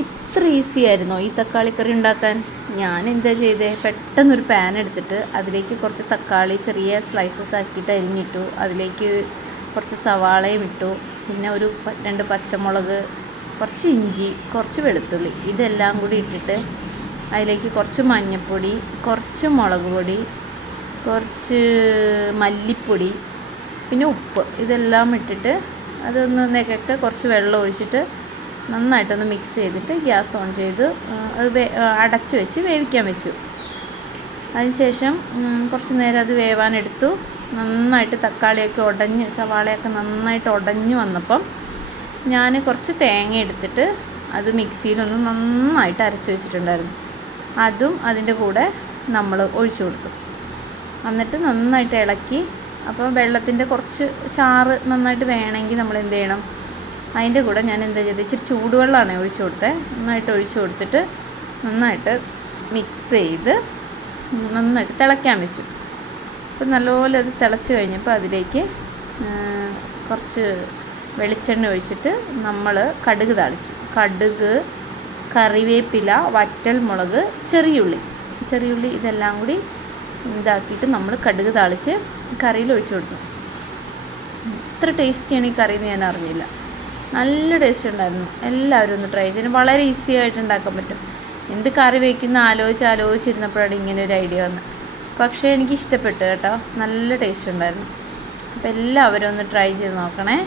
ഇത്ര ഈസി ആയിരുന്നോ ഈ തക്കാളിക്കറി ഉണ്ടാക്കാൻ? ഞാൻ എന്താ ചെയ്തേ, പെട്ടെന്നൊരു പാൻ എടുത്തിട്ട് അതിലേക്ക് കുറച്ച് തക്കാളി ചെറിയ സ്ലൈസസ് ആക്കിയിട്ട് അരിഞ്ഞിട്ടു. അതിലേക്ക് കുറച്ച് സവാളയും ഇട്ടു. പിന്നെ ഒരു 2 പച്ചമുളക്, കുറച്ച് ഇഞ്ചി, കുറച്ച് വെളുത്തുള്ളി, ഇതെല്ലാം കൂടി ഇട്ടിട്ട് അതിലേക്ക് കുറച്ച് മഞ്ഞൾപ്പൊടി, കുറച്ച് മുളക് പൊടി, കുറച്ച് മല്ലിപ്പൊടി, പിന്നെ ഉപ്പ്, ഇതെല്ലാം ഇട്ടിട്ട് അതൊന്ന് നികക്കെ കുറച്ച് വെള്ളം ഒഴിച്ചിട്ട് നന്നായിട്ടൊന്ന് മിക്സ് ചെയ്തിട്ട് ഗ്യാസ് ഓൺ ചെയ്ത് അത് അടച്ച് വെച്ച് വേവിക്കാൻ വെച്ചു. അതിനുശേഷം കുറച്ച് നേരം അത് വേവാനെടുത്തു. നന്നായിട്ട് തക്കാളിയൊക്കെ ഉടഞ്ഞ് സവാളയൊക്കെ നന്നായിട്ട് ഉടഞ്ഞ് വന്നപ്പം ഞാൻ കുറച്ച് തേങ്ങ എടുത്തിട്ട് അത് മിക്സിയിലൊന്ന് നന്നായിട്ട് അരച്ച് വെച്ചിട്ടുണ്ടായിരുന്നു. അതും അതിൻ്റെ കൂടെ നമ്മൾ ഒഴിച്ചു കൊടുത്തു. എന്നിട്ട് നന്നായിട്ട് ഇളക്കി. അപ്പോൾ വെള്ളത്തിൻ്റെ കുറച്ച് ചാറ് നന്നായിട്ട് വേണമെങ്കിൽ നമ്മൾ എന്ത് ചെയ്യണം, അതിൻ്റെ കൂടെ ഞാൻ എന്താ ചെയ്തത്, ഇച്ചിരി ചൂടുവെള്ളമാണ് ഒഴിച്ചു കൊടുത്തത്. നന്നായിട്ട് ഒഴിച്ചു കൊടുത്തിട്ട് നന്നായിട്ട് മിക്സ് ചെയ്ത് നന്നായിട്ട് തിളയ്ക്കാൻ വെച്ചു. അപ്പോൾ നല്ലപോലെ അത് തിളച്ച് കഴിഞ്ഞപ്പോൾ അതിലേക്ക് കുറച്ച് വെളിച്ചെണ്ണ ഒഴിച്ചിട്ട് നമ്മൾ കടുക് താളിച്ചു. കടുക്, കറിവേപ്പില, വറ്റൽ മുളക്, ചെറിയുള്ളി ഇതെല്ലാം കൂടി ഇതാക്കിയിട്ട് നമ്മൾ കടുക് താളിച്ച് കറിയിൽ ഒഴിച്ചു കൊടുത്തു. ഇത്ര ടേസ്റ്റിയാണ് ഈ കറി എന്ന് ഞാൻ അറിഞ്ഞില്ല. നല്ല ടേസ്റ്റ് ഉണ്ടായിരുന്നു. എല്ലാവരും ഒന്ന് ട്രൈ ചെയ്യണം. വളരെ ഈസി ആയിട്ട് ഉണ്ടാക്കാൻ പറ്റും. എന്ത് കറി വയ്ക്കുന്ന ആലോചിച്ചിരുന്നപ്പോഴാണ് ഇങ്ങനെ ഒരു ഐഡിയ വന്നത്. പക്ഷേ എനിക്ക് ഇഷ്ടപ്പെട്ടു കേട്ടോ. നല്ല ടേസ്റ്റ് ഉണ്ടായിരുന്നു. അപ്പോൾ എല്ലാവരും ഒന്ന് ട്രൈ ചെയ്ത് നോക്കണേ.